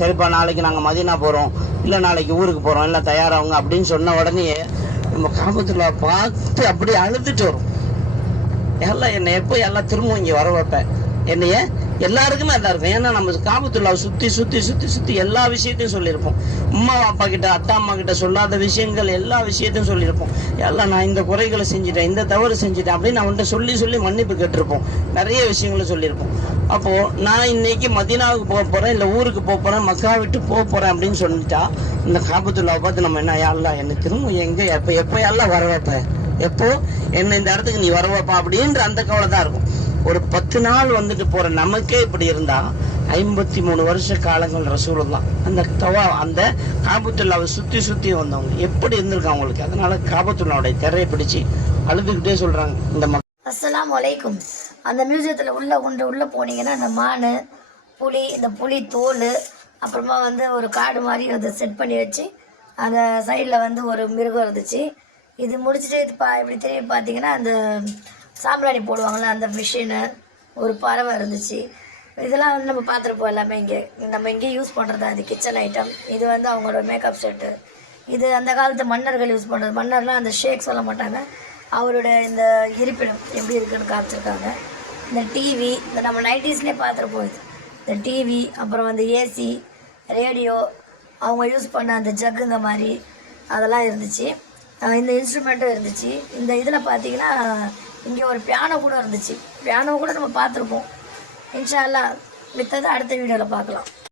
சரிப்பா நாளைக்கு நாங்கள் மதீனா போகிறோம், இல்லை நாளைக்கு ஊருக்கு போகிறோம், இல்லை தயாராகுங்க அப்படின்னு சொன்ன உடனே நம்ம காபத்துல்லா பார்த்து அப்படியே அழுதுட்டு வரும். எல்லாம் என்னை எப்போ எல்லாம் திரும்ப இங்கே வர வைப்பேன், என்னைய எல்லாருக்குமே எல்லாம் இருக்கும். ஏன்னா நம்ம காபத்துல்லா சுற்றி சுற்றி சுற்றி சுற்றி எல்லா விஷயத்தையும் சொல்லியிருப்போம். அம்மா அப்பா கிட்ட அத்தா அம்மா கிட்ட சொல்லாத விஷயங்கள் எல்லா விஷயத்தையும் சொல்லியிருப்போம். எல்லாம் நான் இந்த குறைகளை செஞ்சுட்டேன், இந்த தவறு செஞ்சுட்டேன் அப்படின்னு அவன்கிட்ட சொல்லி சொல்லி மன்னிப்பு கேட்டிருப்போம். நிறைய விஷயங்களை சொல்லியிருப்போம். அப்போது நான் இன்னைக்கு மதீனாவுக்கு போக போகிறேன், இல்லை ஊருக்கு போக போகிறேன், மக்கா விட்டு போக போகிறேன் அப்படின்னு சொல்லிட்டா இந்த காபத்துல்லாவை பார்த்து நம்ம என்ன எல்லாம் என்னை திரும்ப எங்கே எப்போ எல்லாம் வர வைப்பேன், எப்போ என்ன இந்த இடத்துக்கு நீ வர வைப்பா அப்படின்ற அந்த கவலை தான் இருக்கும். ஒரு 10 நாள் வந்துட்டு போற நமக்கே இப்படி இருந்தா 53 வருஷ காலங்கள் ரசூலுல்லாஹ் அந்த காபத்துல்லாவை சுத்தி சுத்தி வந்தவங்க எப்படி இருந்திருக்காங்க அவங்களுக்கு. அதனால காபத்துல்லாவுடைய திரையை பிடிச்சு அழுதுகிட்டே சொல்றாங்க இந்த அஸ்ஸலாமு அலைக்கும். அந்த மியூசியத்தில் உள்ள போனீங்கன்னா அந்த மான், புலி, இந்த புலி தோல், அப்புறமா வந்து ஒரு காடு மாதிரி அதை செட் பண்ணி வச்சு அந்த சைடில் ஒரு மிருகம் இருந்துச்சு. இது முடிச்சுட்டு இப்படி திரும்பி பார்த்தீங்கன்னா அந்த சாம்பிராணி போடுவாங்களே அந்த மிஷினு, ஒரு பறவை இருந்துச்சு. இதெல்லாம் நம்ம பார்த்துருப்போம் எல்லாமே. நம்ம இங்கே யூஸ் பண்ணுறது அது கிச்சன் ஐட்டம். இது அவங்களோட மேக்கப் செட்டு. இது அந்த காலத்து மன்னர்கள் யூஸ் பண்ணுறது. மன்னர்லாம் அந்த ஷேக் சொல்ல மாட்டாங்க, அவரோட இந்த இருப்பிடம் எப்படி இருக்குன்னு காமிச்சிருக்காங்க. இந்த டிவி, இந்த நம்ம 90ஸ்லேயே பார்த்துருப்போம். இந்த டிவி, அப்புறம் ஏசி, ரேடியோ, அவங்க யூஸ் பண்ண அந்த ஜக்குங்க மாதிரி அதெல்லாம் இருந்துச்சு. இந்த இன்ஸ்ட்ருமெண்ட்டும் இருந்துச்சு. இந்த இதில் பார்த்தீங்கன்னா இங்கே ஒரு பியானோ கூட இருந்துச்சு. பியானோ கூட நம்ம பார்த்துருப்போம். இன்ஷா அல்லாஹ் மித்ததை அடுத்த வீடியோவில் பார்க்கலாம்.